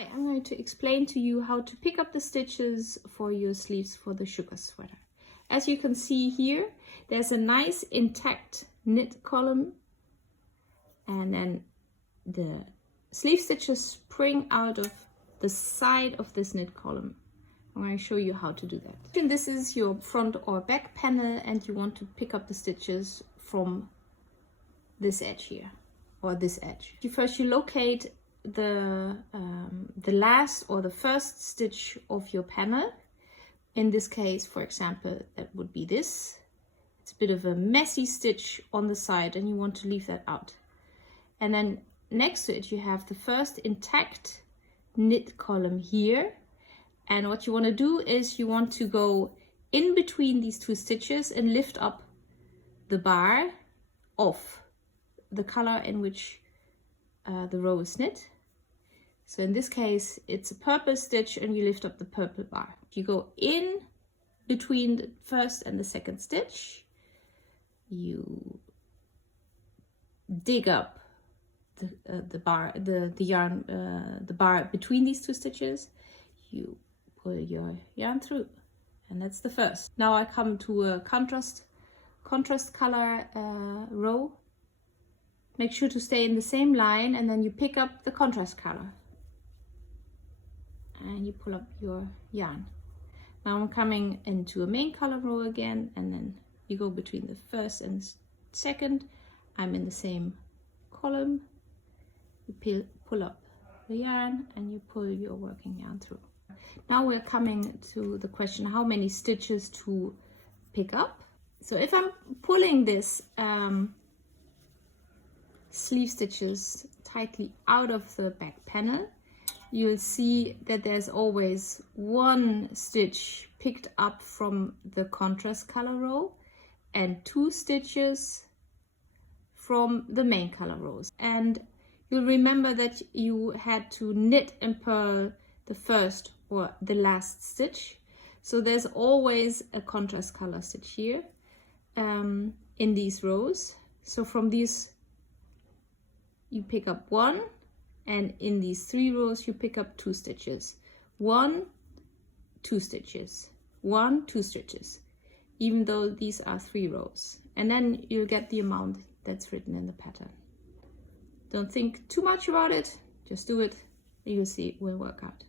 Hi, I'm going to explain to you how to pick up the stitches for your sleeves for the sugar sweater. As you can see here, there's a nice intact knit column, and then the sleeve stitches spring out of the side of this knit column. I'm going to show you how to do that. This is your front or back panel, and you want to pick up the stitches from this edge here, or this edge. You locate the last or the first stitch of your panel. In this case, for example, that would be this. It's a bit of a messy stitch on the side, and you want to leave that out. And then next to it you have the first intact knit column here, and what you want to do is you want to go in between these two stitches and lift up the bar of the color in which the row is knit. So in this case it's a purple stitch, and you lift up the purple bar. You go in between the first and the second stitch, you dig up the bar between these two stitches, you pull your yarn through, and that's the first. Now I come to a contrast color row. Make sure to stay in the same line, and then you pick up the contrast color and you pull up your yarn. Now I'm coming into a main color row again, and then you go between the first and second. I'm in the same column. You pull up the yarn and you pull your working yarn through. Now we're coming to the question how many stitches to pick up. So if I'm pulling this sleeve stitches tightly out of the back panel, you'll see that there's always one stitch picked up from the contrast color row and two stitches from the main color rows. And you'll remember that you had to knit and purl the first or the last stitch. So there's always a contrast color stitch here in these rows. So from these you pick up one, and in these three rows you pick up two stitches. 1, 2 stitches, 1, 2 stitches, even though these are 3 rows. And then you'll get the amount that's written in the pattern. Don't think too much about it, just do it, you'll see it will work out.